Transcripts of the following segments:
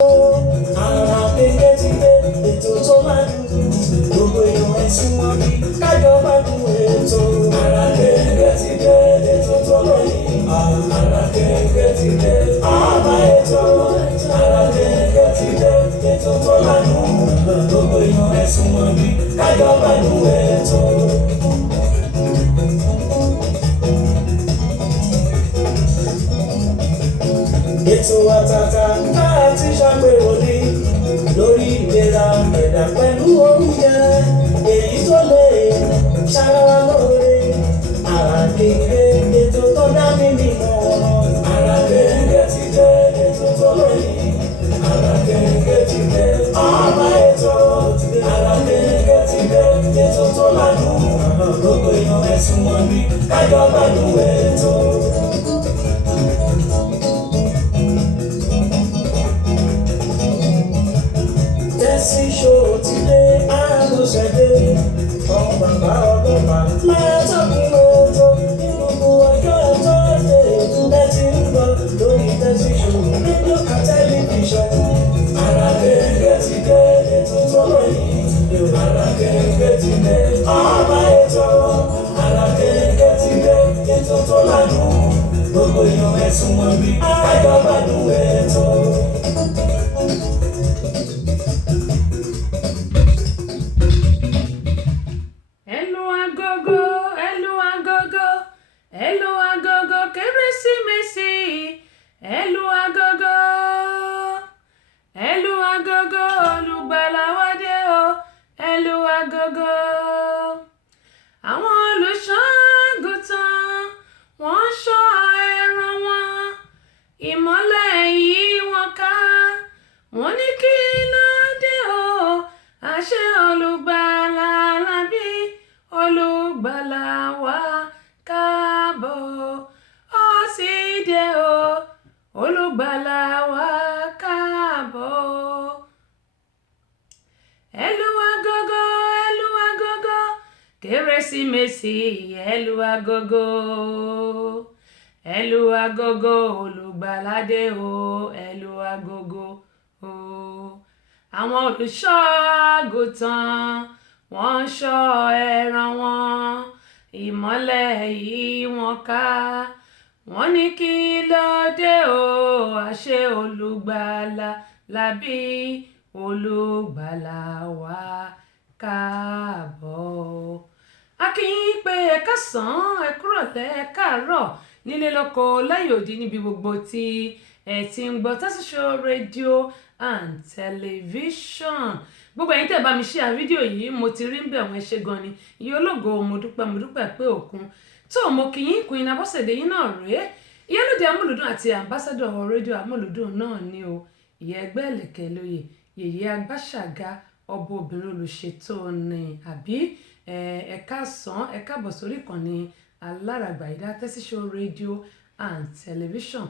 Ara kékeré ti dé ètò tó máa dùn gbogbo èèyàn ẹ̀sùn wọn bí kájọ bá dùn ètò. Ara kékeré ti dé ètò tó lóyìn. Ara kékeré ti dé ọba ètò. Ara kékeré ti dé ètò tó máa dùn gbogbo èèyàn ẹ̀sùn wọn bí kájọ bá dùn ètò. Ètò àtàtà náà ti ṣàgbéró ní lórí ìlera ẹ̀dá pẹ̀lú oúnjẹ èyí tó lè ṣara lóore. Ara kékeré ètò tó dá mi nínú ọ̀rọ̀. Ara kékeré ti dé ètò tó lóyìn. Ara kékeré ti dé ọba ètò. Ara kékeré ti dé ètò tó ládùn gbogbo èèyàn ẹ̀sùn wọn bí kájọ gbádùn ètò. Tẹ́sí ṣòro ti dé àlùṣẹ́dé ọmọ bàbá ọlọ́pàá látọ̀kùn ètò ní gbogbo ọjọ́ ẹ̀tọ́ ètò ti ń bọ̀ lórí tẹ́sí ṣòro rédíò àti tẹlifíṣàn. Ara kékeré ti dé ètò tó lóyìn. Ara kékeré ti dé ọba ètò. Ara kékeré ti dé ètò tó ládùn gbogbo èèyàn ẹ̀sùn wọn bí kájọ gbádùn ètò. Kérésìmesì, ẹlù agogo, olùgbàlà wá dé o, ẹlù agogo. Àwọn olùṣọ́-àgùntàn wọ́n ṣọ́ ẹran wọn, ìmọ́lẹ̀ yí wọn ká, wọ́n ní kí ló dé o, àṣẹ olùgbàlà lábí, olùgbàlà wá káàbọ̀. Ó sì dé o, olùgbàlà wá káàbọ̀. Ẹlù agogo, Kérésìmesì, ẹlù agogo, olùgbàlà dé o, ẹlù agogo. Àwọn olùṣọ́-àgùntàn wọ́n ṣọ́ ẹran wọn, ìmọ́lẹ̀ yí wọn ká, wọ́n ní kí ló dé o, àṣẹ olùgbàlà lábí, olùgbàlà wá káàbọ̀. A kí yín pé ẹ káàsán, ẹ kúrọ̀lẹ́, ẹ káàárọ̀ nílé lóko lẹ́yìn odi níbi gbogbo tí ẹ ti ń gbọ́ Tẹ́sí Show rédíò and tẹlifíṣọ̀n. Gbogbo ẹ̀yin tẹ́ bá mi share fídíò yìí mo ti rí ń bẹ̀ wọ́n ẹ ṣé gan ni. Ìyá ológo mo dúpẹ́ pé òkun. Tó mo kí yín Queen Abọ́sẹ̀dé yín náà rèé. Ìyálóde amúlùdùn àti ambassador rédíò amúlùdùn náà ni o. Ìyá ẹgbẹ́ ẹ̀lẹ̀kẹ̀ lóye, yèyé agbáṣàga, ọba obìnrin olùṣètò ní àbí ẹ káàsán, ẹ káàbọ̀ sórí ìkànnì aláràgbàyídá Tẹ́sí Show rédíò and tẹlifíṣọ̀n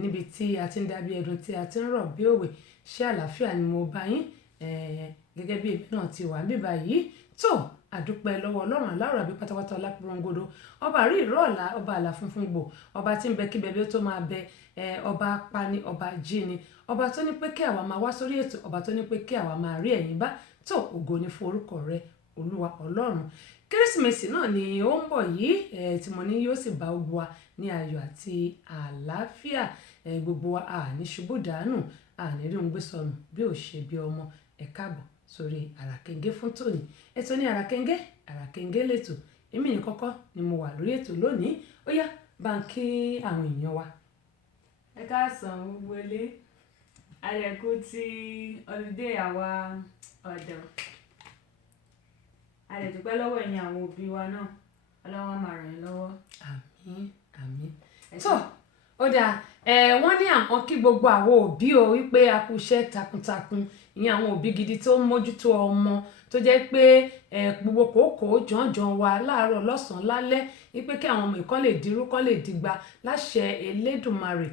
níbi tí a ti ń dábí ẹdun tí a ti ń rọ̀ bí òwe. Ṣé àlàáfíà ni mo bá yín gẹ́gẹ́ bí èmi náà ti wà níbà yìí. Tó àdúpẹ́ lọ́wọ́ ọlọ́run aláwọ̀ àbí pátápátá ọlápẹ̀rọ̀ngodo ọba àrí ìró ọ̀la, ọba àlà funfun gbò, ọba tí ń bẹ kí bẹbẹ tó máa bẹ, ọba apani, ọba jíni, ọba tó ní pé kí àwa máa wá sórí ètò, ọba tó ní pé kí àwa máa rí ẹ̀yin bá. Tó ògo ni fún orúkọ rẹ olúwa ọlọ́run. Kérésìmesì náà ni ó ń bọ̀ yìí tí mo ní yóò sì bá gbogbo wa ní ayọ̀ àti àlàáfíà. Gbogbo wa àní ṣubú dànù, àní rí ohun gbé sọnù bí ò ṣe bí ọmọ. Ẹ káàbọ̀ sórí àràkẹ́ngẹ́ fún tòní. Ètò ní àràkẹ́ngẹ́ lẹ́tò. Èmi ní kọ́kọ́ ni mo wà lórí ètò lónìí. Ó yá bá ń kí àwọn èèyàn wa. Ẹ káàsán gbogbo ilé, àyẹ̀kú ti ọlùdé àwa ọ̀dọ́. A lè dúpẹ́ lọ́wọ́ ẹ̀yin àwọn òbí wa náà, Ọlọ́run máa ràn yín lọ́wọ́. Àmín. Tó ó dáa wọ́n ní àwọn kí gbogbo àwọn òbí o wípé a kú iṣẹ́ takuntakun, ìyẹn àwọn òbí gidi tó ń mójútó ọmọ tó jẹ́ pé gbogbo kòókò jọ̀njọ̀n wa láàárọ̀ lọ́sàn-án lálẹ́ wípé kí àwọn ọmọ ìkan lè dirú kán lè dìgbà láṣẹ Elédùmarè.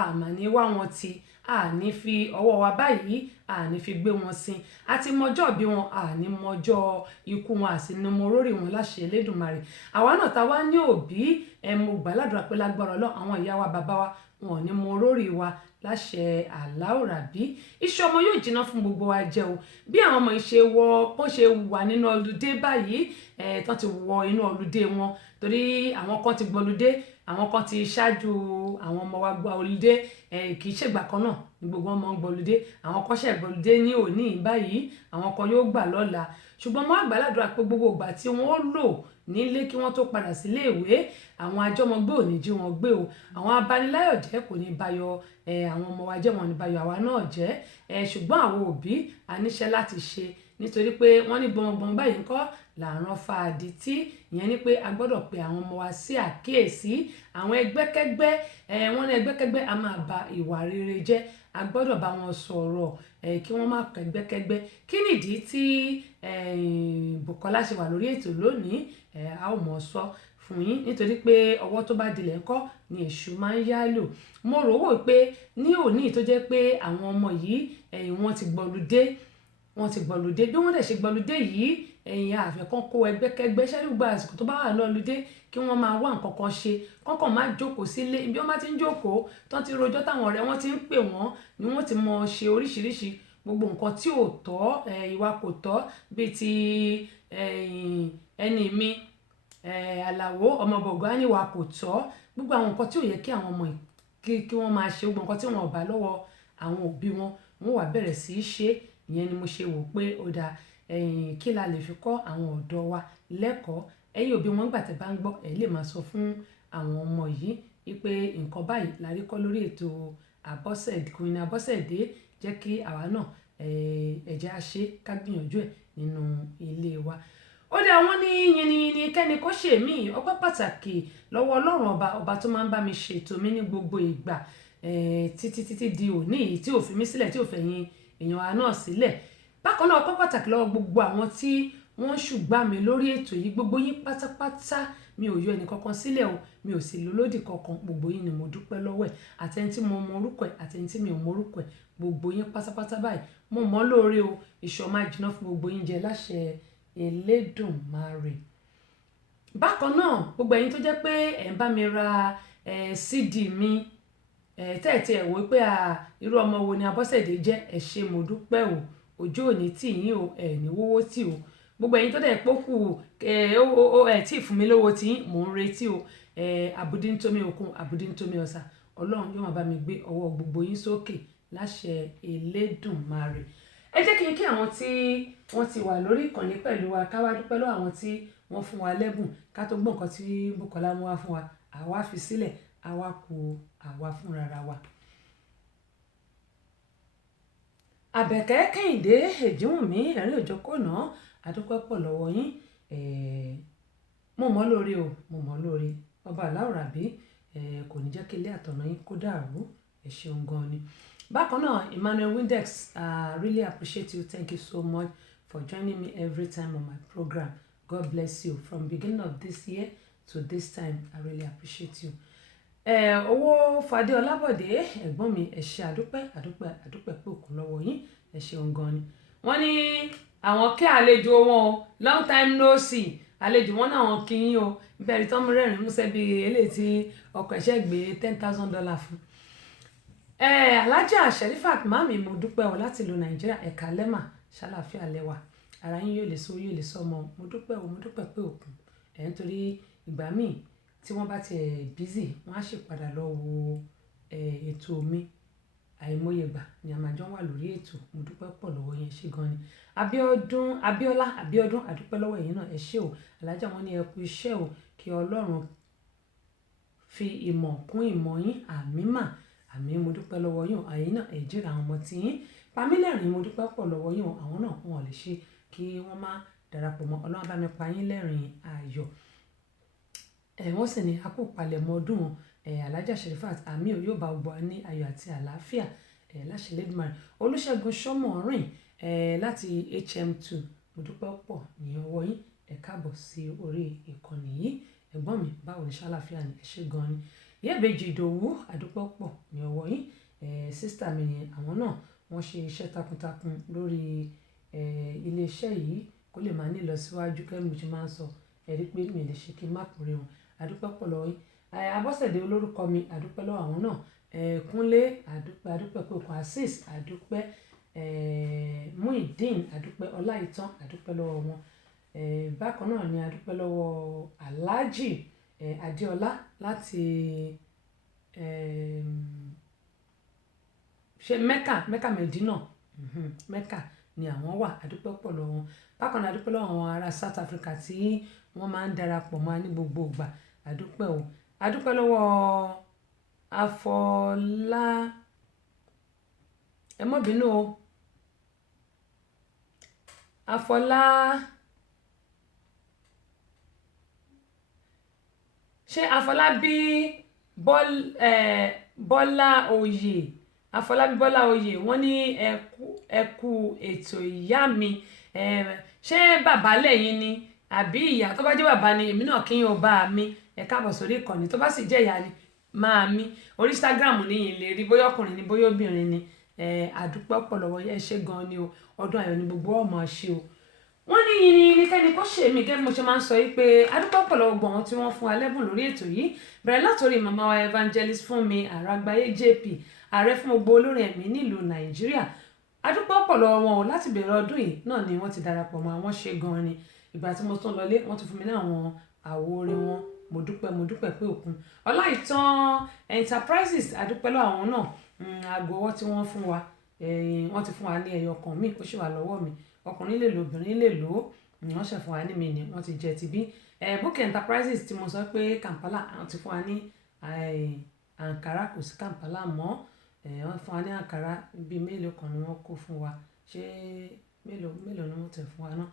Àmà ní wá wọn ti àní fi ọwọ́ wa báyìí àní fi gbé wọn sin, àti mọjọ́ bí wọn àní mọjọ́ ikú wọn àti ní mo rórì wọn láṣẹ Elédùmarè. Àwa náà ta wá ní òbí mo gbàládùra pé lágbára Ọlọ́run àwọn ìyá wa bàbá wa wọn ò ní mo rórì wa láṣẹ Aláòràbí. Iṣẹ́ ọmọ yóò jiná fún gbogbo wa jẹ́ o. Bí àwọn ọmọ yìí ṣe bọ́n ṣe wà nínú ọlùdé báyìí tán ti wọ inú ọlùdé wọn torí àwọn kan ti gbọ́lùdé àwọn kan ti ṣáájú àwọn ọmọ wa gba ọlùdé kì í ṣègbà kan náà ní gbogbo ọmọ ń gbọ́lùdé àwọn kan ṣe gbọ́lùdé ní òní báyìí àwọn kan yóò gbà lọ́la ṣùgbọ́n mo àgbàládùra pé gbogbo ìgbà tí wọ́n lò nílé kí wọ́n tó padà sílé ìwé àwọn àjọmọgbé ò ní jí wọn gbé o àwọn abaniláyọ̀ jẹ́ kò ní bayọ̀ àwọn ọmọ wa jẹ́ wọn ní bayọ̀ àwa náà jẹ́ ṣùgbọ́n àwọn òbí a níṣẹ́ láti ṣe nítorí pé wọ́n ní gbọmọgbọmọ báyìí ńkọ́ làrán fa àdìtí ìyẹn ni pé a gbọ́dọ̀ pe àwọn ọmọ wa sí àkíyèsí àwọn ẹgbẹ́kẹ́gbẹ́ wọ́n ní ẹgbẹ́kẹ́gbẹ́ a máa ba ìwà rere jẹ́ a gbọ́dọ̀ bá wọn sọ̀rọ̀ kí wọ́n má kẹ́gbẹ́kẹ́gbẹ́ kí nìdí tí Bùkọ́lá ṣe wà lórí ètò lónìí a ó mọ̀ sọ fún yín nítorí pé ọwọ́ tó bá dilẹ̀ ńkọ́ ni èṣù máa ń yá lò mo rò wò pé ní òní tó jẹ́ pé àwọn ọmọ yìí wọ́n ti gbọ́lùdé bí wọ́n dẹ̀ ṣe gbọ́lùdé yìí àfẹ́kàn kó ẹgbẹ́kẹ́gbẹ́ ṣẹ́dúgba àsìkò tó bá wà lọ́lùdé kí wọ́n máa wá nǹkan kan ṣe kọ́kàn má jókòó sílé bí wọ́n bá ti ń jókòó tán ti rojọ́ táwọn ọ̀rẹ́ wọn ti ń pè wọ́n ni wọ́n ti mọ ṣe oríṣiríṣi gbogbo nǹkan tí ò tọ́ ìwà kò tọ́ bíi ti ẹni mi Àlàó ọmọ bọ̀gá níwà kò tọ́ gbogbo àwọn nǹkan tí ò yẹ kí àwọn ọmọ kí wọ́n máa ṣe gbogbo nǹkan tí wọ́n ò bá lọ́wọ́ àwọn òbí wọn wọ́n wá bẹ̀rẹ̀ sí í ṣe ìyẹn ni mo ṣe wò pé ó dáa kí la lè fi kọ́ àwọn ọ̀dọ́ wa lẹ́kọ̀ọ́ ẹ̀yin òbí wọn gbà tẹ́ bá ń gbọ́ ẹ̀ lè máa sọ fún àwọn ọmọ yìí wípé nǹkan báyìí la rí kọ́ lórí ètò Queen Abọ́sẹ̀dé jẹ́ kí àwa náà ẹ̀jẹ̀ á ṣe ká gbìyànjú ẹ̀ nínú ilé wa ó dá wọn ní yìnyín kẹ́ni kó ṣe mí ọpẹ́ pàtàkì lọ́wọ́ Ọlọ́run ọba tó máa ń bá mi ṣètò mi ní gbogbo ìgbà títí di òní yìí tí ò fi mí sílẹ̀ tí ò fẹ̀yìn èèyàn wa náà sílẹ̀ bákan náà ọpẹ́ pàtàkì lọ́wọ́ gbogbo àwọn tí wọ́n ṣùgbà mí lórí ètò yìí gbogbo yín pátápátá mi ò yọ ẹnì kankan sílẹ̀ o mi ò sì lólódì kankan gbogbo yín ni mo dúpẹ́ lọ́wọ́ ẹ̀ àtẹni tí mo mọ orúkọ ẹ̀ àtẹni tí mi ò mọ orúkọ ẹ̀ gbogbo yín pátápátá báyìí mo mọ̀ lóore o ìṣọ́ máa jiná fún gbogbo yín jẹ láṣẹ Elédùmarè bákan náà gbogbo ẹ̀yin tó jẹ́ pé ẹ̀ ń bá mi ra CD mi tẹ́ẹ̀tì ẹ̀ wò pé irú ọmọ wo ni Abọ́sẹ̀dé jẹ́ ẹ ṣé mo dúpẹ́ o ọjọ́ òní tì yín o ẹ̀ ní wówó tì o gbogbo ẹ̀yin tó dẹ̀ pókù tí ì fún mi lówó tí mò ń retí o àbùdí ń tómi òkun àbùdí ń tómi ọ̀sà Ọlọ́run yóò máa bá mi gbé ọwọ́ gbogbo yín sókè láṣẹ Elédùmarè ẹ jẹ́ kí n kí àwọn tí wọ́n ti wà lórí ìkànnì pẹ̀lú wa ká wá dúpẹ́ lọ́wọ́ àwọn tí wọ́n fún wa lẹ́bùn ká tó gbọ́ nǹkan tí Bùkọ́lá mú wá fún wa àwa fi sílẹ̀ àwa kù àwa fúnra wa. Àbẹ̀kẹ́ Kẹ́hìndé Èjìwùnmí ẹ̀rín òjòkó náà àdúpẹ́ pọ̀ lọ́wọ́ yín mo mọ̀ lórí o mo mọ̀ lórí ọba Aláòràbí kò ní jẹ́ kí ilé àtọ̀nà yín kó dàrú ẹ ṣeun gan ni. Bákan náà Emmanuel Windex really appreciate you thank you so much for joining me every time on my program God bless you from beginning of this year to this time I really appreciate you. Owó Fadé Ọlábọ̀dé ẹ̀gbọ́n mi ẹ ṣé àdúpẹ́ pé òkun lọ́wọ́ yín ẹ ṣeun gan ni. Wọ́n ní àwọn kí àlejò wọn o long time no see àlejò wọn náà wọn kí yín o bẹ́ẹ̀ni tọ́mú rẹ́rìn músẹ́ bí eléyìí tí ọkọ̀ ẹ̀ṣẹ́ gbé $10,000 fún. Alájà Sherifat mami mo dúpẹ́ o láti ìlú Nàìjíríà ẹ̀ka lẹ́mà ṣàlàfíà lẹ́wà ara yín yóò lè so yóò lè sọmọ mo dúpẹ́ pé òkun nítorí ìgbà míì tí wọ́n bá ti busy wọ́n á ṣèpadà lọ wo ètò mi àìmọye gbà ni a máa jọ wà lórí ètò mo dúpẹ́ pọ̀ lọ́wọ́ yẹn ṣé gan ni. Abíọ́dún àdúpẹ́ lọ́wọ́ ẹ̀yin náà ẹ ṣé o alájà wọn ní ẹ kú iṣẹ́ o kí Ọlọ́run fi ìmọ̀ kún ìmọ̀ yín àmín mo dúpẹ́ lọ́wọ́ yín ẹ̀yin náà ẹ jẹ́rìí àwọn ọmọ tí yín pamílẹ̀rín mo dúpẹ́ pọ̀ lọ́wọ́ yín àwọn náà wọn ò lè ṣe kí wọ́n má darapọ̀ mọ́ Ọlọ́run bá mi pa yín lẹ́rìn ayọ̀ wọ́n sì ní akó palẹ̀mọ́ ọdún alájà Sherifat àmì ò yóò bá gbọ́ ní ayọ̀ àti àlàáfíà láṣẹ Elédùmarè Olúṣẹ́gun Ṣọ́mọ̀rìn láti HM2 mo dúpẹ́ pọ̀ ní ọwọ́ yín ẹ káàbọ̀ sí orí ìkànnì yìí ẹ̀gbọ́n mi báwo ní ṣàlàáfíà ni ẹ ṣé gan ni. Ìyábẹ̀jì Ìdòwú àdúpẹ́ pọ̀ ní ọwọ́ yín sísítà mi ni àwọn náà wọ́n ṣe iṣẹ́ takuntakun lórí iléeṣẹ́ yìí kó lè máa ní ìlọsíwájú kẹ́mi mo ti máa ń sọ ẹ̀rí pé mi lè ṣe kí n má kórè wọn àdúpẹ́ pọ̀ lọ́wọ́ yín. Abọ́sẹ̀dé olórúkọ mi àdúpẹ́ lọ́wọ́ àwọn náà Kúnlé àdúpẹ́ pé òkun Azeez àdúpẹ́ Muideen àdúpẹ́ Ọláìtàn àdúpẹ́ lọ́wọ́ wọn. Bákan náà ni àdúpẹ́ lọ́wọ́ Alhaji Adéọlá láti ṣe Mẹ́kà Mẹ́dínà Mẹ́kà ni àwọn wà àdúpẹ́ pọ̀ lọ́wọ́ wọn. Bákan náà àdúpẹ́ lọ́wọ́ àwọn ará South Africa tí wọ́n máa ń darapọ̀ mọ́ ní gbogbo ìgbà àdúpẹ́ o. Àdúpẹ́ lọ́wọ́ Afọlá ẹ má bínú o Afọlá ṣé Afọlábí Bọ́lá Oyè Afọlábí Bọ́lá Oyè wọ́n ní ẹkú ètò ìyá mi ṣé bàbá lẹ́yìn ni àbí ìyá? Tó bá jẹ́ bàbá ni èmi náà kí n ò bá mi ẹ káàbọ̀ sórí ìkànnì. Tó bá sì jẹ́ ìyá ni máa mi orí Instagram níyìn lè rí bóyá ọkùnrin ni bóyá obìnrin ni. Àdúpẹ́ pọ̀ lọ́wọ́ ẹ ṣé gan ni o, ọdún ayọ̀ ni gbogbo ọmọ ṣe o. Wọ́n ní yìnyín ní kẹ́ni kó ṣe mí gẹ́gẹ́ bí mo ṣe máa ń sọ yìí pé àdúpẹ́ pọ̀ lọ́wọ́ gbọ̀n tí wọ́n fún wa lẹ́bùn lórí ètò yìí bẹ̀rẹ̀ látòrí màmá wa Evangelist Fúnmi Àràgbáyé JP ààrẹ fún gbogbo olórin ẹ̀mí nílùú Nàìjíríà. Àdúpẹ́ pọ̀ lọ́wọ́ wọn o láti bẹ̀rẹ̀ ọdún yìí náà ni wọ́n ti darapọ̀ mọ́ àwọn ṣe gan ni. Ìgbà tí mo tún lọlé wọ́n tún fún mi ní àwọn àwo orin wọn mo dúpẹ́ pé òkun. Ọláìtàn Enterprises àdúpẹ́ lọ́wọ́ àwọn náà aago ọwọ́ tí wọ́n fún wa wọ́n ti fún wa ní ẹyọ kan mi ó sì wà lọ́wọ́ mi ọkùnrin lè lò obìnrin lè lò ó wọ́n ṣe fún wa ní mi ni wọ́n ti jẹ ti bí. Bukky Enterprises tí mo sọ pé Kampala àwọn ti fún wa ní Ankara kò sí Kampala mọ́ wọ́n fún wa ní Ankara bíi mélòó kan ni wọ́n kó fún wa ṣé mélòó ni wọ́n tẹ̀ fún wa náà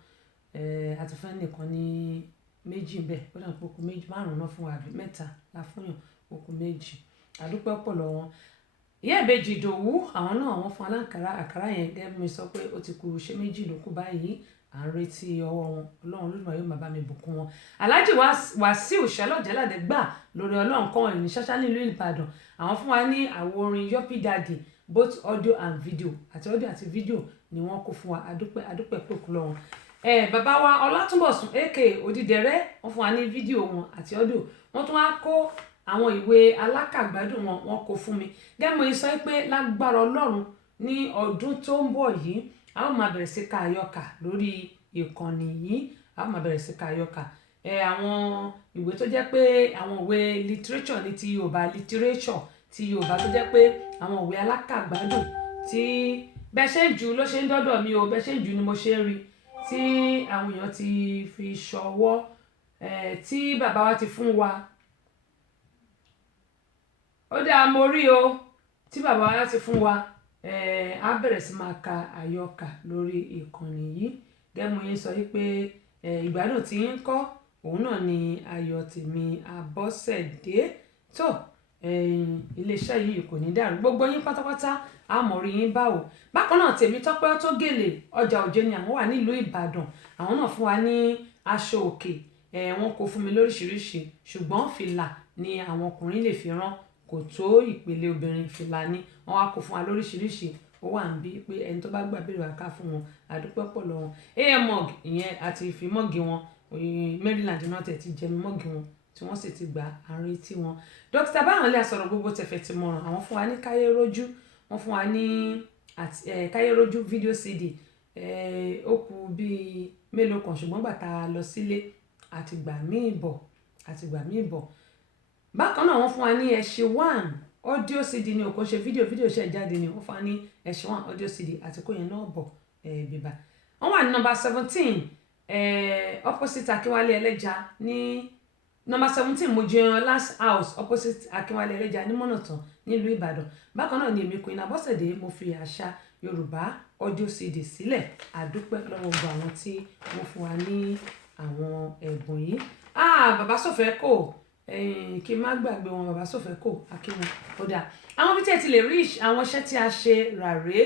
àti fẹ́ nìkan ní méjì bẹ́ẹ̀ ó dàn pé okùn méjì márùn-ún náà fún wa àbí mẹ́ta la fún yàn okùn méjì àdúpẹ́ pọ̀ lọ́wọ́ wọn. Ìyá ìbejì Ìdòwú àwọn náà wọ́n fún aláǹkárá àkàrà yẹn gẹ́gẹ́ bí mo sọ pé ó ti kù ṣé méjì ló kù báyìí à ń retí ọwọ́ wọn Ọlọ́run Olódùmarè yóò máa bá mi bùkún wọn. Alhaji Wàsíù Ṣálọ̀jáládé gbà lórí Ọlọ́run kan ìní ṣáṣá nílùú Ìbàdàn àwọn fún wa ní àwo orin Yopi Daddy both audio and video àti audio àti video ni wọ́n kó fún wa àdúpẹ́ pé òkú lọ́wọ́. Bàbá wa Ọlátúnbọ̀sún aka Odídẹrẹ́ wọ́n fún wa ní fídíò wọn àti audio wọ́n tún wá kó àwọn ìwé alákàgbádùn wọn kò fún mi gẹ́gẹ́ mo sọ pé lágbára Ọlọ́run ní ọdún tó ń bọ̀ yìí a ó máa bẹ̀rẹ̀ sí ká àyọkà lórí ìkànnì yìí a ó máa bẹ̀rẹ̀ sí ká àyọkà àwọn ìwé tó jẹ́ pé àwọn ìwé literature ní ti Yorùbá literature ti Yorùbá tó jẹ́ pé àwọn ìwé alákàgbádùn tí bẹ́ẹ̀ ṣe ń jù ló ṣe ń dọ́dọ̀ mi o bẹ́ẹ̀ ṣe ń jù ni mo ṣe ń rí tí àwọn èèyàn ti fi ṣọwọ́ tí bàbá wa ti fún wa ó dáa mo rí o tí bàbá wa ti fún wa á bẹ̀rẹ̀ sí máa ka àyọkà lórí ìkànnì yìí gẹ́gẹ́ mo yẹn sọ wípé ìgbádùn tí ń kọ́ òun náà ni ayọ̀ tèmi Abọ́sẹ̀dé tó iléeṣẹ́ yìí kò ní dàrú gbogbo yín pátápátá àmọ̀rí yín báwo. Bákan náà Tèmítọ́pẹ́ tó gèlè ọjà òjé ni àwọn wà nílùú Ìbàdàn àwọn náà fún wa ní aṣọ òkè wọn kò fún mi lóríṣiríṣi ṣùgbọ́n fìlà ni àwọn ọkùnrin lè fi rán kò tó ìpele obìnrin fìlà ni wọ́n wá kó fún wa lóríṣiríṣi ó wà ń bí pé ẹni tó bá gbà bèrè wá ká fún wọn àdúpẹ́ pọ̀ lọ́wọ́ am mug ìyẹn àti ìfi mọ́ọ̀gì wọn Maryland náà tẹ̀ ti jẹ mọ́ọ̀gì wọn tí wọ́n sì ti gba àárín tí wọn. Dókítà Báyọ̀lé àsọ̀rọ̀ gbogbo tẹ̀fẹ̀ ti mọ̀ràn àwọn fún wa ní káyérójú wọ́n fún wa ní káyérójú fídíò cd ó kù bíi mélòó kan ṣùgbọ́n bàtà lọ sílé àtìgbà míì bọ̀. Bákan náà wọ́n fún wa ní ẹ̀ṣẹ̀ one audio cd ní òkò ṣe fídíò ṣe jáde ní wọ́n fún wa ní ẹ̀ṣẹ̀ one audio cd àti kó yẹn náà bọ̀ bíbá. wọ́n wà ní nọ́mbà 17 opposite Akínwálé Ẹlẹ́ja ní nọ́mbà 17 Mojíyan last house opposite Akínwálé Ẹlẹ́ja ní Mọ́nàtán nílùú Ìbàdàn. Bákan náà ni èmi Queen Abọ́sẹ̀dé mo fi àṣà Yorùbá audio cd sílẹ̀ àdúpẹ́ lọ́wọ́ gbogbo àwọn tí wọ́n fún wa ní àwọn ẹ̀bùn yìí. Bàbá Sofẹ́kò kí n má gbàgbé wọn bàbá Sofẹ́kò akínwọn kódà àwọn bí tí ẹ ti lè rí àwọn iṣẹ́ tí a ṣe ràré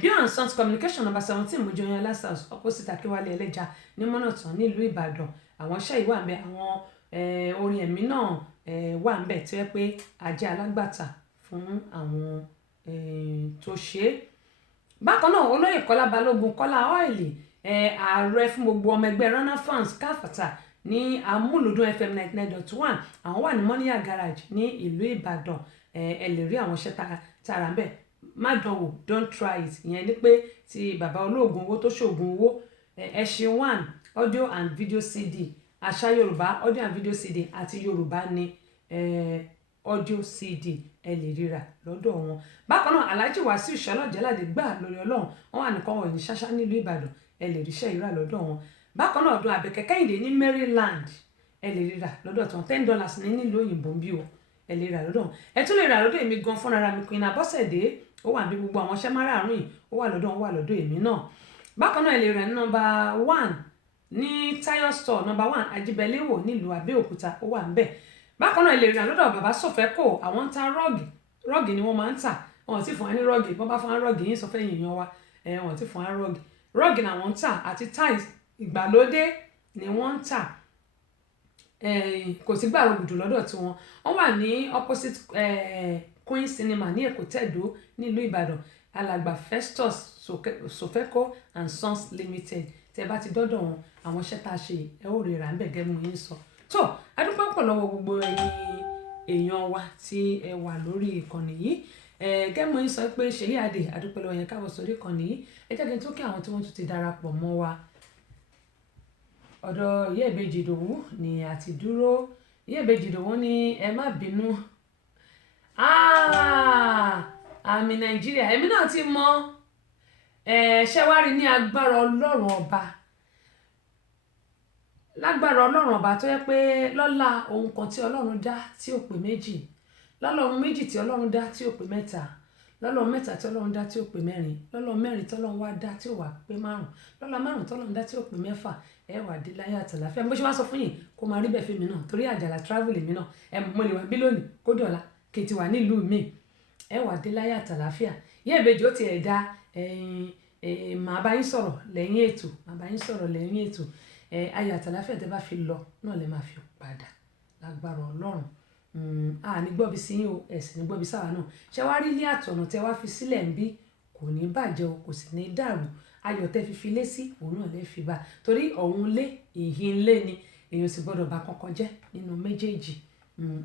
Beyond Sons Communication nọ́mbà 17 Mojíyan last house opposite Akínwálé Ẹlẹ́ja ní Mọ́nàtán nílùú Ìbàdàn àwọn iṣẹ́ yìí wà ń bẹ àwọn orin ẹ̀mí náà wà ń bẹ tí wọ́n pé ajé alágbàtà fún àwọn tó ṣe é. Bákan náà olóyè Kọ́lá Balógun Kọ́lá ọ́ìlì ààrẹ fún gbogbo ọmọ ẹgbẹ́ runner fans káfàtà ní amúlùdún FM 99.1 àwọn wà ní Mọ́níyà garage ní ìlú Ìbàdàn ẹ lè rí àwọn iṣẹ́ tààrà ń bẹ̀. Má dánwò, don't try it. Ìyẹn ni pé ti bàbá olóògùn owó tó ṣògùn owó, Ẹṣin one audio and video CD, àṣà Yorùbá audio and video CD àti Yorùbá ni audio CD ẹ lè ríra lọ́dọ̀ wọn. Bákan náà Alhaji Wasiu Ṣọlá-Jáládé gbà lórí Ọlọ́run wọ́n wà nìkan wọ̀nyí ṣáṣá nílùú Ìbàdàn ẹ lè ríṣẹ́ ìrà lọ́dọ̀ wọn. Bákan náà ọdún Àbẹ̀kẹ́ Kẹ́hìndé ní Maryland ẹ lè ríra lọ́dọ̀ tí wọ́n $10 ní nílùú òyìnbó bí o ẹ lè rà lọ́dọ̀ wọn. Ẹ tún lè rà lọ́dọ̀ èmi gan fúnra mi Queen Abọ́sẹ̀dé ó wà bí gbogbo àwọn iṣẹ́ márààrún yìí ó wà lọ́dọ̀ èmi náà. Bákan náà ẹ lè rà ní number 1 ní Tayo store number 1 Ajibelewo nílùú Abẹ́òkúta ó wà ńbẹ̀. Bákan náà ẹ lè rà lọ́dọ̀ bàbá Sofeco àwọn ń ta rọ́ọ̀gì ni wọ́n máa ń tà wọn ti fún wa ní rọ́ọ̀gì bọ́n bá fún wa rọ́ọ̀gì yín sọ fẹ́ yìnyín wa wọn ti fún wa rọ́ọ̀gì náà wọ́n ń tà àti tiles ìgbàlódé ni wọ́n ń tà kò sí gbàrọ̀ gùdù lọ́dọ̀ tí wọ́n wà ní opposite Queen Cinema ní Èkó Tẹ̀dó nílùú Ìbàdàn alàgbà Festus Sofeco and Sons Limited tẹ́ bá ti dọ́dọ̀ wọn àwọn iṣẹ́ tá a ṣe ẹ ó rí ra ń bẹ̀ gẹ́gẹ́ mú yín sọ. tó adúpẹ́ pọ̀ lọ́wọ́ gbogbo ẹ̀yin èèyàn wa tí ẹ wà lórí ìkànnì yìí gẹ́gẹ́ mú yín sọ pé Ṣèyí Adé adúpẹ́ lọ́wọ́ yẹn káàbọ̀ sórí ìkànnì yìí ẹ jẹ́ kí n tún kí àwọn tí wọ́n tún ti darapọ̀ mọ́ wa. ọ̀dọ̀ Ìyá Ìbejì Ìdòwú ni àti dúró Ìyá Ìbejì Ìdòwú ní ẹ má bínú àmì Nàìjíríà èmi náà ti mọ ṣẹ́wárí ní agbára Ọlọ́run ọba lágbára Ọlọ́run ọba tó yẹ pé lọ́lá ohun kan tí Ọlọ́run dá tí ò pé méjì lọ́lá ohun méjì tí Ọlọ́run dá tí ò pé mẹ́ta lọ́lá ohun mẹ́ta tí Ọlọ́run dá tí ò pé mẹ́rin lọ́lá ohun mẹ́rin tí Ọlọ́run wá dá tí ò wá pé márùn lọ́lá márùn tí Ọlọ́run dá tí ò pé mẹ́fà ẹ wà dé láyé àtàlàfíà bó ṣe wá sọ fún yín kó máa rí bẹ́ẹ̀ fún mi náà torí àjàlá travel mi náà mo lè wá bí lónìí kó dọ̀la kí n ti wà nílùú mi ẹ wà dé láyé àtàlàfíà Ìyá Ìbejì ó ti ẹ̀ dá màá bá yín sọ̀rọ̀ lẹ́yìn ètò ayọ̀ àtàlàfíà tẹ́ bá fi lọ náà lè máa fi padà lágbára Ọlọ́run ní gbọ́bi sí yín o ẹ̀sìn ní gbọ́bi sáwà náà ṣé wá rí ilé àtọ̀nà tẹ́ wá fi sílẹ̀ ń bí kò ní bàjẹ́ o kò sì ní dàrú ayọ̀ tẹ́ fi lé sí òun náà lè fi bá torí ọ̀hún lé ìhìn lé ni èèyàn sì gbọ́dọ̀ bá kankan jẹ́ nínú méjèèjì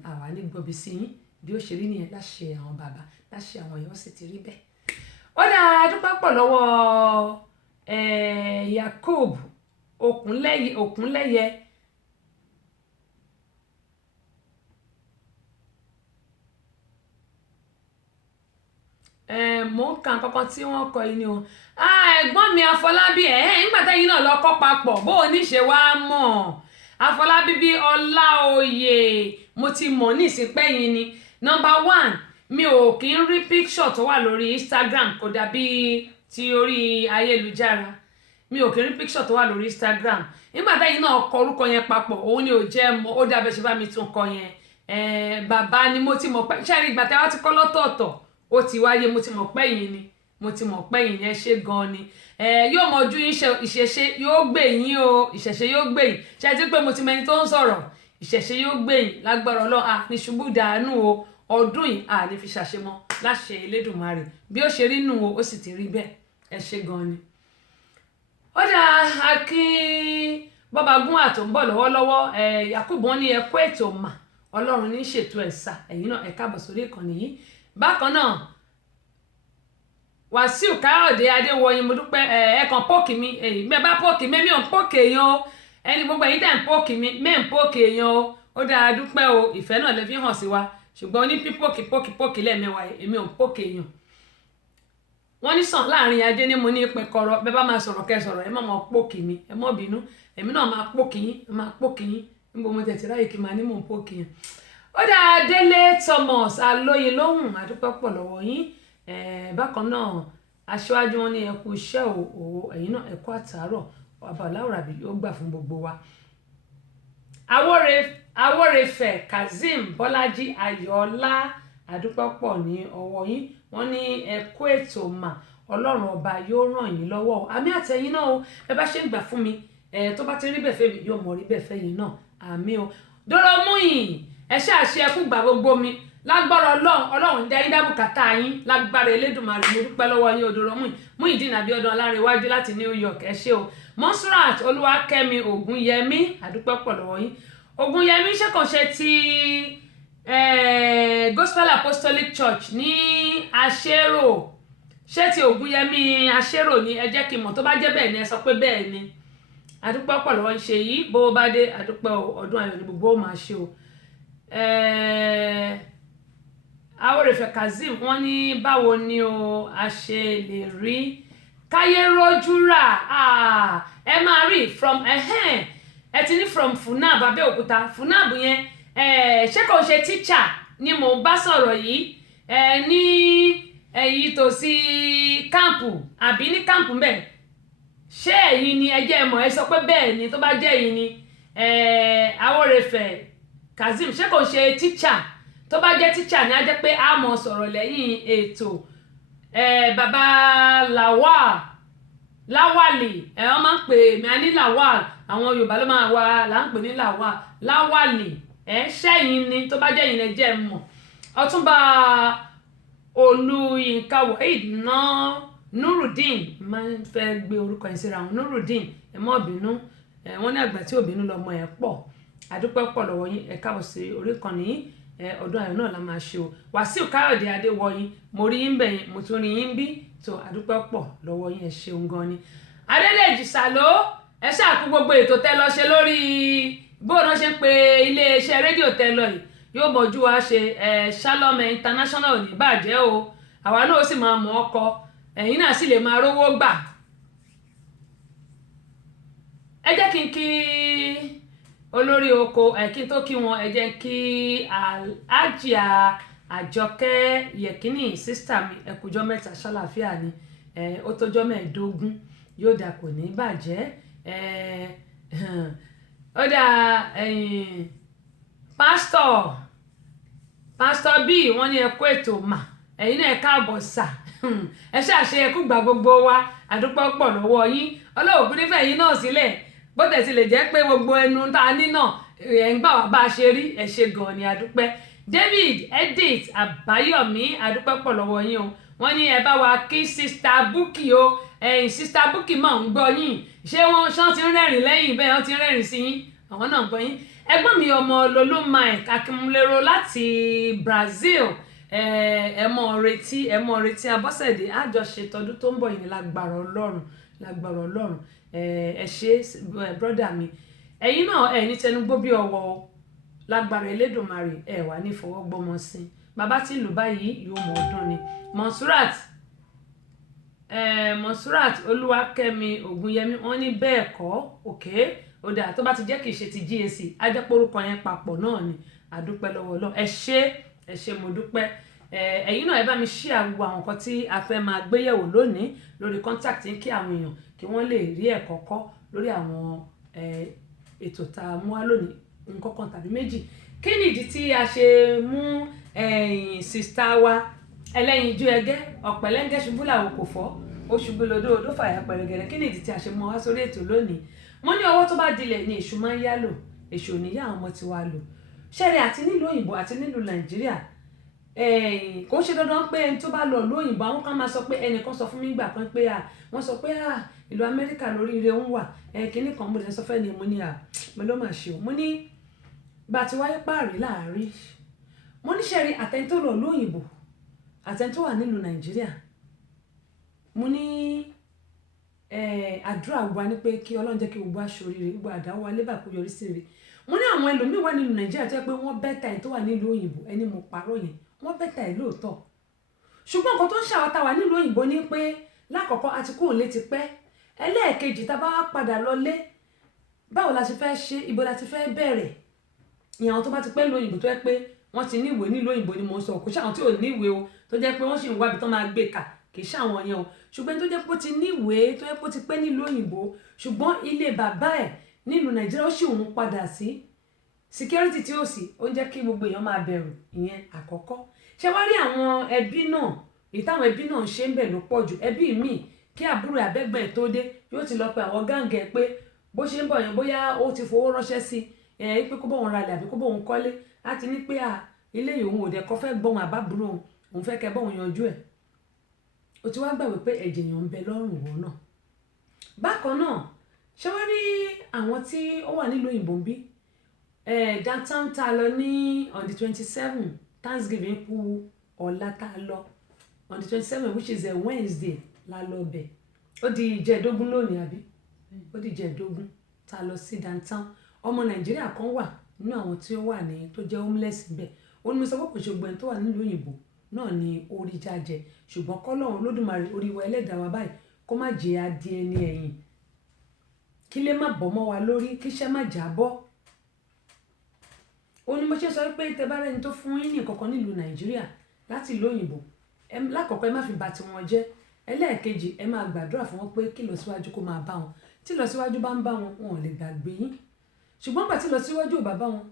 àwa ní gbọ́bi sí yín bí ó ṣe rí nìyẹn láṣẹ àwọn bàbá láṣẹ àwọn èèyàn sì ti rí bẹ́ẹ̀. ó dáa dúpẹ́ pọ̀ lọ́wọ́ Yakub Òkúnlẹ́yẹ mò ń ka nǹkan tí wọ́n kọ yìí ni o ẹ̀gbọ́n mi Afọlábí nígbà tẹ́yìn náà lọ kọ́ papọ̀ bó o ní ṣe wá mọ̀ Afọlábí bí Ọláoyè mo ti mọ̀ ní ìsìnpẹ́yìn ni number 1 mi ò kí ń rí picture tó wà lórí Instagram kò dàbí ti orí ayélujára mi ò kí ń rí picture tó wà lórí Instagram nígbà tẹ́yìn náà kọ orúkọ yẹn papọ̀ òun ni ò jẹ́ mọ́ ó dábẹ́ ṣe bá mi tún kọ yẹn bàbá ni mo ti mọ̀ pé ṣáàrí ìgbà tẹ́wá ti kọ́ lọ́tọ̀ọ̀tọ̀ ó ti wáyé mo ti mọ̀ pẹ́yìn ni mo ti mọ̀ pẹ́yìn yẹn ṣe gan ni yóò mọ ojú ìṣẹ̀ṣe yóò gbè yín o ìṣẹ̀ṣe yóò gbè yín ṣe ti pé mo ti mẹni tó ń sọ̀rọ̀ ìṣẹ̀ṣe yóò gbè yín lágbára Ọlọ́run ní ṣubú dànù o ọdún yìí ní fi ṣàṣemọ láṣẹ Elédùmarè bí ó ṣe rí nù o ó sì ti rí bẹ́ẹ̀ ẹ ṣe gan ni. ó dáa akín bọ́ba gún àtò ń bọ̀ lọ́wọ́lọ́wọ́ Yakubu wọn ní ẹ kú ètò mà Ọlọ́run ní ṣètò ẹ̀sà ẹ̀yin náà ẹ káàbọ̀ sórí ìkànnì yìí. Bákan náà Wàsíù Káyọ̀dé Adéwọyìn mo dúpẹ́ ẹ̀ẹ̀kan póòkì mi bẹ́ẹ̀ bá póòkì mi ò ń póòkì èèyàn o ẹni gbogbo ẹ̀yin dẹ̀ ń póòkì mi mẹ́ ń póòkì èèyàn o ó dáa dúpẹ́ o ìfẹ́ náà lè fi hàn sí wa ṣùgbọ́n ní póòkì lẹ́ẹ̀mẹ́wàá èmi ò ń póòkì èèyàn. wọ́n ní sàn láàrin ajé ní mo ní pẹ̀kọ̀rọ̀ bẹ́ẹ̀ bá máa sọ̀rọ̀ kẹ́ sọ̀rọ̀ ẹ má máa póòkì mi ẹ má bínú èmi náà máa póòkì yín níbo mo tẹ̀sí ráyè kí n máa ní mò ń póòkì yẹn. ó dáa Délé Thomas Alóye lóhùn àdúpẹ́ pọ̀ lọ́wọ́ yín bákan náà aṣáájú wọn ní ẹ kú iṣẹ́ òwò ẹ̀yin náà ẹ kú àtàárọ̀ ọba ọ̀làwùràbí yóò gbà fún gbogbo wa. Awórefẹ̀ Kazeem Bọ́lájí Ayọ̀ọ́lá àdúpẹ́ pọ̀ ní ọwọ́ yín wọ́n ní ẹ kú ètò mà Ọlọ́run ọba yóò ràn yín lọ́wọ́ àmì àtẹ̀yìn náà o ẹ bá ṣe ń gbà fún mi tó bá ti rí bẹ́ẹ̀ fẹ́ mi yóò mọ̀ rí bẹ́ẹ̀ fẹ́ yín náà àmì o. Dọ́rọ̀múyìn ẹ ṣáàṣì ẹkú gbà gbogbo mi lágbára Ọlọ́run ń dá yín dábùkátà yín lágbára Elédùmarè mo dúpẹ́ lọ́wọ́ yín Dọ́rọ̀múyìn Muyideen Abíọ́dún Ọlárẹ̀wájú láti New York ẹ ṣé o. Monsurat Olúwakẹ́mi Ògúnyẹmí àdúpẹ́ pọ̀ lọ́wọ́ yín Ògúnyẹmí ṣèkànṣe ti Gospel Apostolic Church ní Aṣérò ṣé ti Ògúnyẹmí Aṣérò ni ẹ jẹ́ kí n mọ̀ tó bá jẹ́ bẹ́ẹ̀ ni ẹ sọ pé bẹ́ẹ̀ ni àdúpẹ́ pọ̀ lọ́wọ́ ń ṣe yìí bó bá dé àdúpẹ́ ọdún ayọ̀ ní gbogbo ó máa ṣe o. Àwòrẹ́fẹ̀ Kazeem wọ́n ní báwo ni o a ṣe lè rí káyé rójú rà ẹ máa rí from ẹ ti ní from Funab Abẹ́òkúta Funab yẹn ṣé kò ṣe teacher ni mò ń bá sọ̀rọ̀ yìí ní èyí tòsí káàmpù àbí ní káàmpù mbẹ̀ ṣé ẹ̀yin ni ẹ jẹ́ mọ̀ ẹ sọ pé bẹ́ẹ̀ ni tó bá jẹ́ ẹ̀yin ni Àwòrẹ́fẹ̀ Kazeem ṣé kò ṣe teacher tó bá jẹ́ teacher ni á jẹ́ pé a mọ̀ sọ̀rọ̀ lẹ́yìn ètò bàbá Láwàlì wọ́n máa ń pè mí a ní Lawal àwọn Yorùbá ló máa wà là ń pè ní Láwàlì ṣẹ́yìn ni tó bá jẹ́ ẹ̀yin lẹ jẹ́ mọ̀ Ọ̀túnba Olúyinká Waheed Nurudeen máa ń fẹ́ gbé orúkọ yẹn síra àwọn Nurudeen ẹ mọ́ bínú wọ́n ní àgbà tí ò bínú lọ́mọ ẹ̀ pọ̀ àdúpẹ́ pọ̀ lọ́wọ́ yín ẹ káàbọ̀ sí orí ìkànnì yín ọdún ayọ̀ náà la máa ṣe o Wàsíù Káyọ̀dé Adéwọ̀yìn mo rí yín bẹ̀yìn mo tún rí yín bí tó àdúpẹ́ pọ̀ lọ́wọ́ yín ẹ ṣeun gan ni. Adédèjì Sàló ẹ ṣàkú gbogbo ètò tẹ́ lọ ṣe lórí bó náà ṣe ń pe iléeṣẹ́ rédíò tẹ́ lọ yìí yóò bọ̀jú wa ṣe Shalom International ò ní bàjẹ́ o àwa náà ó sì máa mọ̀ ọkọ ẹ̀yin náà sì lè máa rówó gbà. ẹ jẹ́ kí n kí olórí oko kí n tó kí wọn ẹ jẹ́ kí Àjíà Àjọkẹ́ Yẹ̀kínì sísítà mi ẹ kújọ́ mẹ́ta ṣàlàáfíà ni ó tójọ́ mẹ́ẹ̀ẹ́dógún yóò dà kò ní bàjẹ́ ó dà pásítọ̀ B wọ́n ní ẹ kú ètò mà ẹ̀yin náà ẹ káàbọ̀ sà ẹ ṣàṣe ẹkú gbà gbogbo wa àdúpọ̀ pọ̀ lọ́wọ́ yín ọlọ́wọ́ nífẹ̀ẹ́ yín náà sílẹ̀ bó tẹ̀ sí lè jẹ́ pé gbogbo ẹnu tá a ní náà ẹ̀ ń gbà wá bá a ṣe rí ẹ̀ ṣe gan ni àdúpẹ́. David Edith Àbáyọ̀mí àdúpẹ́ pọ̀ lọ́wọ́ yín o wọ́n ní ẹ bá wa kí sista Bukky o sista Bukky máa ń gbọ́ yín ṣé wọ́n ṣán ti ń rẹ́rìn lẹ́yìn bẹ́ẹ̀ wọ́n ti ń rẹ́rìn sí yín àwọn náà ń gbọ́ yín. Ẹ̀gbọ́n mi ọmọ Lolú Mike Akínmúlérò láti Brazil ẹ mọ̀ retí Abọ́sẹ̀dé àjọṣe tọdún tó ń bọ̀ yìí lágbára Ọlọ́run ẹ ṣe brọ́dà mi ẹ̀yin náà ẹ̀ ní tẹnugbó bí ọwọ́ o lágbára Elédùmarè ẹ wà ní fọwọ́gbọ́mọ sí bàbá tí ìlú báyìí yóò mọ ọdún ni. Monsurat Olúwakẹ́mi Ògúnyẹmí wọ́n ní bẹ́ẹ̀ kọ́ òkè ó dáa tó bá ti jẹ́ kì í ṣe ti GAC ajẹ́pọ̀rúkọ yẹn papọ̀ náà ni àdúpẹ́ lọ́wọ́ Ọlọ́run ẹ ṣé mo dúpẹ́. Ẹ̀yin náà ẹ bá mi ṣí àgbo àwọn nǹkan tí a fẹ́ máa gbéyẹ̀wò lónìí lórí contact kí àwọn èèyàn kí wọ́n lè rí ẹ̀kọ́ kọ́ lórí àwọn ètò tá a mú wá lónìí nǹkan kan tàbí méjì. Kí ni ìdí tí a ṣe mú sista wa ẹlẹ́yinjú ẹgẹ́ ọ̀pẹ̀lẹ́ngẹ́ ṣubú làwọn kò fọ́ ó ṣubú lodó odó fàyà pẹ̀rẹ̀gẹ̀rẹ̀ kí ni ìdí tí a ṣe mú wá sórí ètò lónìí. wọ́n ní ọwọ́ tó bá dilẹ̀ ni èṣù máa ń yá lò èṣù ò ní yá àwọn ọmọ tiwa lò ṣẹ́rẹ́ àti nílùú òyìnbó àti nílùú Nàìjíríà kò ń ṣe dandan pé ẹni tó bá lọ lóyìnbó àwọn kan máa sọ pé ẹnìkan sọ fún mi gbà kan pé wọ́n sọ pé ìlú Amẹ́ríkà lóríire ń wà kínní kan mo lè sọ fẹ́ ni mo ní mo ló máa ṣe o mo ní bá ti wáyé páàrí láàárín mo ní ṣẹ́rí àtẹni tó lọ lóyìnbó àtẹni tó wà nílùú Nàìjíríà mo ní àdúrà wa ní pé kí Ọlọ́run jẹ́ kí gbogbo aṣoríire gbogbo àdáwọ́ wa lébà kó yọrí sí rere mo ní àwọn ẹlòmíín wà nílùú Nàìjíríà tó yẹ pé wọ́n bẹ́tà ẹ̀ tó wà nílùú òyìnbó ẹni mo parọ́ yẹn wọ́n bẹ́tà ẹ̀ lóòótọ́ ṣùgbọ́n nǹkan tó ń ṣàwátà wà nílùú òyìnbó ní pé lákọ̀ọ́kọ́ àti kúrò lé ti pẹ́ ẹlẹ́ẹ̀kejì tá a bá wá padà lọlé báwo la ti fẹ́ ṣe ibo la ti fẹ́ bẹ̀rẹ̀ ìyàwó tó bá ti pẹ́ lóyìnbó tó yẹ pé wọ́n ti níwèé nílùú òyìnbó ni mo ń sọ kò ṣàwọn tí ò níwèé o tó jẹ́ pé wọ́n sì ń wábi tó máa gbé kà kì í ṣàwọn yẹn o ṣùgbọ́n tó jẹ́ pé ó ti níwèé tó yẹ pé ó ti pẹ́ nílùú òyìnbó ṣùgbọ́n ilé bàbá ẹ̀ nílùú Nàìjíríà ó sì ń padà sí security tí ó sì ó ń jẹ́ kí gbogbo èèyàn máa bẹ̀rù ìyẹn àkọ́kọ́ ṣé wá rí àwọn ẹbí náà èyí táwọn ẹbí náà ń ṣe ń bẹ̀ ló pọ̀ jù ẹbí míì kí àbúrò àbẹ́gbẹ́ ẹ̀ tó dé yóò ti lọ pe àwọn gáǹgẹ̀ pé bó ṣe ń bọ̀ yẹn bóyá ó ti fowó ránṣẹ́ sí pé kó bóun ralẹ̀ àbí kó bóun kọ́lé láti ní pé ilé ìhòòhùn òde kọ́ fẹ́ gbọ́n àbábúrò òun fẹ́ kẹ́ bóun yanjú ẹ̀ ó ti wá gbàgbé pé ẹ̀jẹ̀ yàn ń bẹ lọ́rùn wọn náà. bákan náà ṣé wá rí àwọn tí ó wà nílùú òyìnbó ń bí downtown tá a lọ ní on the 27 Thanksgiving kù ọ̀la tá a lọ on the 27 which is a Wednesday la lọ bẹ̀ ó di ìjẹ́ẹ̀dógún lónìí àbí ó di ìjẹ́ẹ̀dógún tá a lọ sí downtown ọmọ Nàìjíríà kan wà nínú àwọn tí ó wà ní tó jẹ́ homeless bẹ́ẹ̀ ó ní mo sọ pé kò ṣe gbẹ̀yìn tó wà nílùú òyìnbó náà ni orí jájẹ ṣùgbọ́n kọ́lọ́run Olódùmarè orí wa ẹlẹ́dàá wa báyìí kó má jẹ́ adìẹ ní ẹ̀yìn kí lè má bọ́ mọ́ wa lórí kí iṣẹ́ má jábọ́ ó ní mo ṣe sọ pé tẹ bá rẹni tó fún yín ní nǹkankan nílùú Nàìjíríà láti ìlú òyìnbó lákọ̀ọ́kọ́ ẹ má fi bà tiwọn jẹ́ ẹlẹ́ẹ̀kejì ẹ máa gbàdúrà fún wọn pé kí ìlọsíwájú kó máa bá wọn tí ìlọsíwájú bá ń bá wọn wọn ò lè gbàgbé yín ṣùgbọ́n gbà tí ìlọsíwájú ò bá bá wọn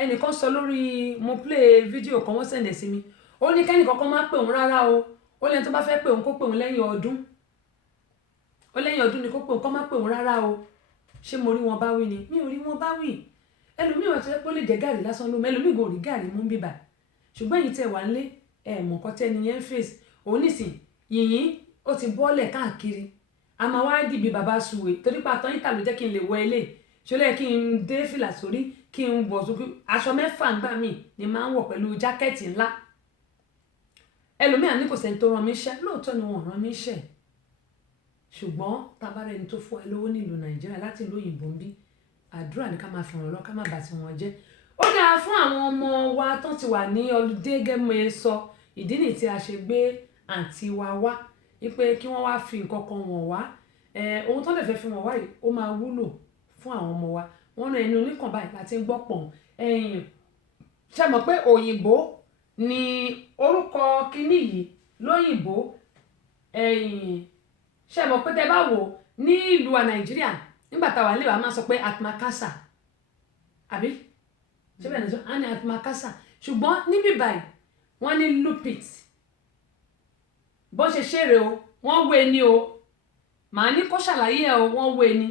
ẹnìkan sọ lórí mo play fídíò kan wọ́n sẹ̀ndẹ̀ sí mi ó ní kẹ́nìkan kan má pè òun rárá o ó lẹ́ni tó bá fẹ́ pè òun kó pè òun lẹ́yìn ọdún ó lẹ́yìn ọdún ni kó pè òun kó má pè òun rárá o ṣé mo rí wọn bá wí ni mi ò rí wọn bá wí ẹlòmíì wà tó yẹ pé ó lè jẹ gàrí lásán ló mọ ẹlòmíì kò rí gàrí mú bíbà ṣùgbọ́n èyí tẹ̀ wá nílé mọ̀ nǹkan tẹ́ ni yẹn ń fèsì òun nìsín yìnyín ó ti bọ́ọ̀lẹ̀ káàkiri a máa wá dìbì bàbá suwe torí pa àtọ́yìn tà ló jẹ́ kí n lè wọ ilé ṣọlẹ̀ kí n dé fìlà sórí kí n wọ̀ sókè aṣọ 6 ńgbà míì ni máa ń wọ̀ pẹ̀lú jákẹ́ẹ̀tì ńlá ẹlòmíì àní kò sẹ́ni tó rán mi iṣẹ́ lóòótọ́ ni wọ́n rán mi iṣẹ́ ṣùgbọ́n tabarẹ́ ẹni tó fún ẹ lówó nílùú Nàìjíríà láti ìlú òyìnbó ń bí àdúrà ní ká máa fi ràn lọ ká má bà tí wọn jẹ́ ó dáa fún àwọn ọmọ wa tó ti wà ní ọlùdé gẹ́mọ̀ sọ ìdí nìyí tí a ṣe gbé àǹtí wa wá wípé kí wọ́n wá fi nǹkan kan wọ̀n wá ohun tó lè fẹ́ fi wọ̀n wá yìí ó máa wúlò fún àwọn ọmọ wa wọ́n náà ẹni oníkan báyìí láti ń gbọ́ pọ̀n ṣe mọ̀ pé òyìnbó ni orúkọ kínní yìí lóyìnbó ṣe mọ̀ pé tẹ bá wò ní ìlú wa Nàìjíríà nígbà táwa lè wà máa sọ pé atmakasa àbí ṣé bẹ́ẹ̀ ni sọ á ní atmakasa ṣùgbọ́n níbí báyìí wọ́n ní lupit bó ṣe ṣeré o wọ́n wé ni o màá ní kó ṣàlàyé ẹ o wọ́n wé ni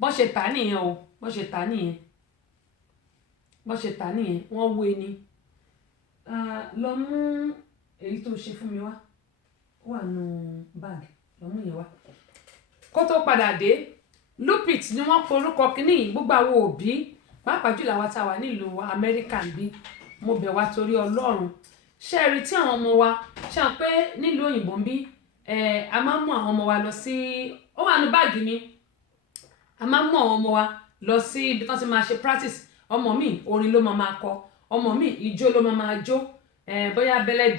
bó ṣe tà nìyẹn o bó ṣe tà nìyẹn wọ́n wé ni lọ mú èyí tó ṣe fún mi wá ó wà nù báàgì lọ mú yẹn wá kó tó padà dé lupit ni wọ́n porúkọ kínní gbogbo àwọn òbí pàápàá jùlọ àwọn táwa nílùú Amẹ́ríkà bí mo bẹ̀ wá torí Ọlọ́run ṣe rí tí àwọn ọmọ wa ṣe hàn pé nílùú òyìnbó bí a máa ń mú àwọn ọmọ wa lọ sí ó wà ní báàgì mi a máa ń mú àwọn ọmọ wa lọ sí ibi tó ti máa ṣe practice ọmọ mi orin ló máa kọ ọmọ mi ijó ló máa jó bóyá belly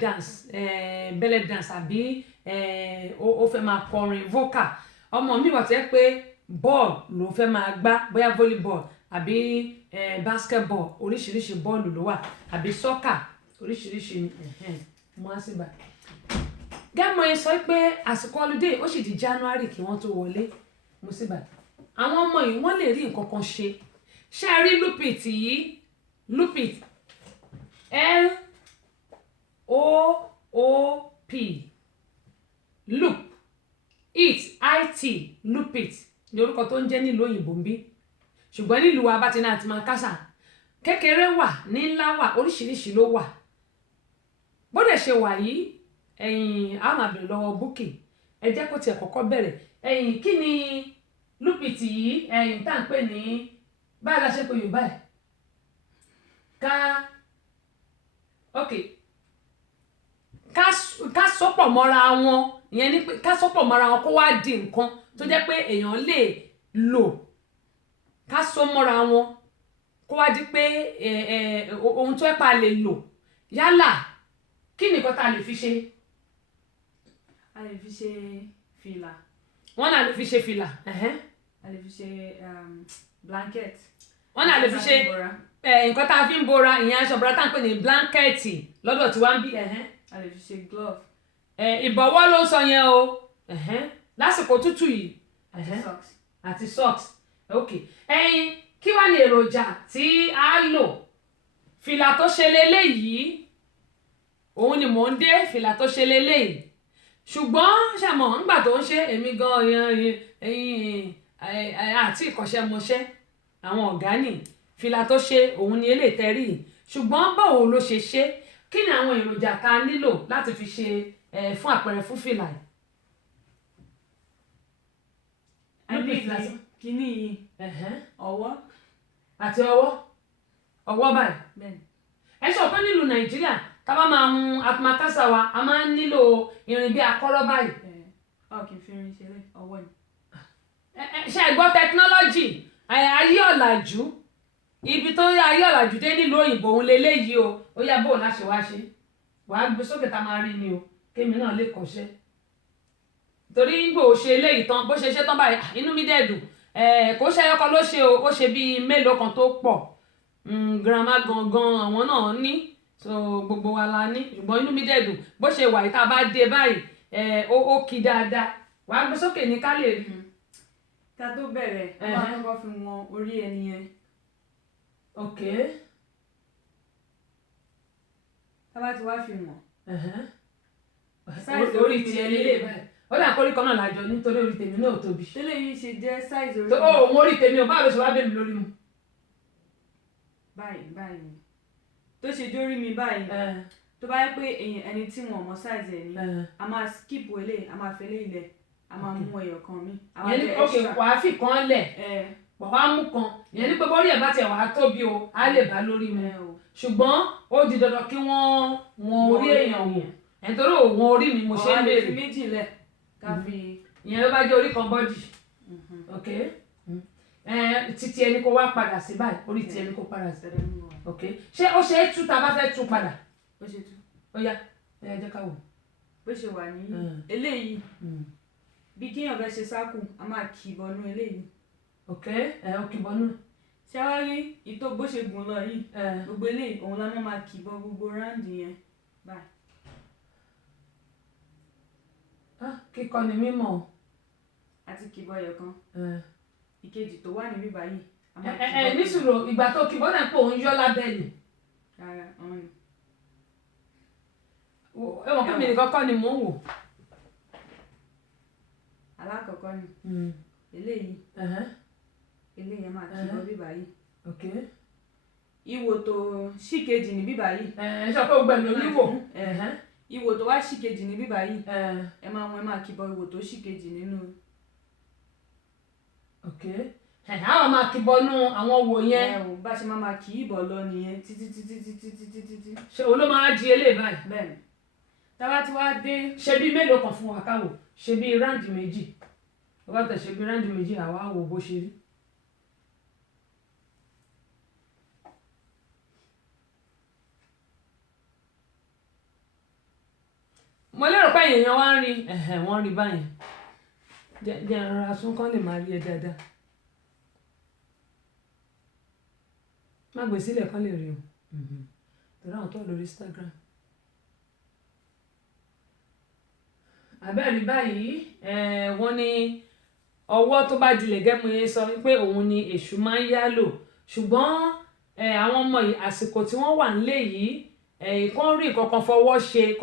dance àbí ó fẹ́ máa kọrin vocal ọmọ mi wà tẹ́ pé bọ́ọ̀lù ló fẹ́ máa gbá bóyá volleyball àbí basketball oríṣiríṣi bọ́ọ̀lù ló wà àbí soccer oríṣiríṣi mo á sì bá gẹ́mọ̀ ẹ sọ pé àsìkò holiday ó sì di January kí wọ́n tó wọlé mo sì bá àwọn ọmọ yìí wọ́n lè rí nǹkan kan ṣe ṣé ẹ rí lupit yìí lupit LOOP loop it lupit ní orúkọ tó ń jẹ́ nílùú òyìnbó ń bí ṣùgbọ́n nílùú wa bá ti náà ti máa kásà kékeré wà ní ńlá wà oríṣiríṣi ló wà bó dẹ̀ ṣe wà yìí àwọn àbẹ̀rẹ̀ lọ́wọ́ búkì ẹ jẹ́ kó tiẹ̀ kọ́kọ́ bẹ̀rẹ̀ kí ni lupit yìí tá à ń pè ní báyìí la ṣe pé Yorùbá ẹ̀ ká sọ́pọ̀ mọ́ra wọn ìyẹn ni pé ká sọ́pọ̀ mọ́ra wọn kó wá di nǹkan tó jẹ́ pé èèyàn lè lò ká so mọ́ra wọn kó wá di pé ohun tó ẹ̀ pa lè lò yálà kí nìkan tá a lè fi ṣe. a lè fi ṣe fìlà. wọ́n náà lè fi ṣe fìlà. a lè fi ṣe blanket. wọ́n náà lè fi ṣe nǹkan tá a fi ń bora ìyẹn aṣọ bora tá à ń pè ní blanketi lọ́dọ̀ tí wọ́n ń bí. a lè fi ṣe glove. ìbọ̀wọ́ ló ń sọ yẹn o lásìkò tútù yìí. àti socks ok kí wàá ní èròjà tí a lò fìlà tó ṣe leléyìí òun ni mò ń dé fìlà tó ṣe leléyìí ṣùgbọ́n ṣàmọ̀ ńgbà tó ń ṣe èmi gan àti ìkọ́ṣẹ́mọṣẹ́ àwọn ọ̀gá nì fìlà tó ṣe òun ni eléyìí tẹ́rì ṣùgbọ́n báwo ló ṣe ṣe kí ni àwọn èròjà tá a nílò láti fi ṣe fún àpẹẹrẹ fún fìlà yìí. kíní yìí ọwọ́ àti ọwọ́ ọwọ́ báyìí bẹ́ẹ̀ni. ẹ sọ pé nílùú Nàìjíríà tá a bá máa hun àpòmàkásá wa a máa ń nílò irin bí akọ́rọ́ báyìí. Ọ kì í fi irin ṣeré ọwọ́ ni. ṣe é gbọ́ tẹkinọ́lọ́jì ayé ọ̀làjú ibi tó yá ayé ọ̀làjú dé nílùú òyìnbó òun leléyìí o ó yá bóun láṣẹ wá ṣe wàá gbé sókè tá a máa rí ni o kémi náà lè kọ́ṣẹ́ torí gbò ó ṣe eléyìí tán bó ṣe ṣe tán báyìí inú mi dẹ̀ dùn kò ṣe ẹyọkan ló ṣe o ó ṣe bíi mélòó kan tó pọ̀ girama gangan àwọn náà ní so gbogbo wa la ní ṣùgbọ́n inú mi dẹ̀ dùn bó ṣe wà yìí tá a bá dé báyìí ó kí dáadáa wàá gbé sókè ní ká lè rí. ká tó bẹ̀rẹ̀ a máa kọ́kọ́ fi wọn orí ẹni yẹn. ok. tá bá ti wá fi wọn. size orí tiẹ̀ lélẹ̀ báyìí ó dà kórí kan náà lájọ nítorí orí tèmi náà tóbi. tẹ́lẹ̀ yìí ṣe jẹ́ size orí. ó mo rí tèmi ò báwo ló ṣe wá bẹ́ẹ̀ mi lórí mu. báyìí tó ṣe dórí mi báyìí tó bá yẹ pé ẹni tí wọn mọ size ẹ ní a máa skip wọlé a máa fẹlẹ ilẹ̀ a máa mú ẹyọ kan mi. ìyẹn ní ok wàá fi kan lẹ̀ wàá mú kan ìyẹn ní pé bọ́rí ẹ̀ bá tiẹ̀ wàá tóbi o á lè bá lórí mu ṣùgbọ́n ó di dandan kí wọ́n orí èèyàn wò nítorí òun orí mi mo ṣe ń béèrè. fi méjì lẹ̀ ká fi. ìyẹn ló bá jẹ́ orí kan bọ́dì ok títí ẹni kó wá padà sí báyìí orí ti ẹni kó padà sí ok ṣé ó ṣe é tú tá a bá fẹ́ tú padà. ó ṣe tú. ó yá jẹ́ ká wò. bó ṣe wà ní eléyìí bí kéèyàn fẹ́ ṣe sáàkù a máa kì í bọnú eléyìí. ok ó kì í bọnú. ṣé wàá rí ìtò bó ṣe gùn lọ yìí gbogbo eléyìí òun la máa kì í bọ gbogbo ráǹdì yẹn báyìí. kíkọ ni mímọ̀ o. àti kì í bọ ẹyọ kan ìkejì tó wà níbí báyìí. nísìrò ìgbà tó kì í bọ́ náà pé òun yọ lábẹ́ ni. rárá ọ̀hún ni. ẹ̀wọ̀n pé mi nìkan kọ́ ni mò ń wò. alákọ̀ọ́kọ́ ni eléyìí eléyìí máa kì í bọ bí báyìí. ok. ìwò tó ṣìkejì ní bí báyìí. ṣe pé ó gbẹ̀lú oníwò. ìwò tó wá ṣìkejì ní bí báyìí. ẹ máa kì í bọ ìwò tó ṣìkejì nínú. ok àwọn máa kì í bọnú àwọn wò yẹn. bá ṣe máa kì í bọ̀ lọ nìyẹn títí. ṣe òun ló máa di eléyìí báyìí. bẹ́ẹ̀ni tábà tí wàá dé. ṣe bí mélòó kan fún wa káwò ṣe bí ráǹdì méjì bó bá tẹ̀ ṣe bí ráǹdì méjì àwa wò bó ṣe rí. mo lérò pé èèyàn wá ń rí wọ́n rí báyìí jẹ́ ara sún kán lè máa rí ẹ dáadáa má gbé sílẹ̀ kán lè rí o torí àwọn tó wà lórí Instagram. àbẹ́ẹ̀rí báyìí wọ́n ní ọwọ́ tó bá dilẹ̀ gẹ́mú yẹn sọ pé òun ni èṣù máa ń yá lò ṣùgbọ́n àwọn ọmọ yìí àsìkò tí wọ́n wà nílé yìí kán rí nǹkan kan fọwọ́ ṣe.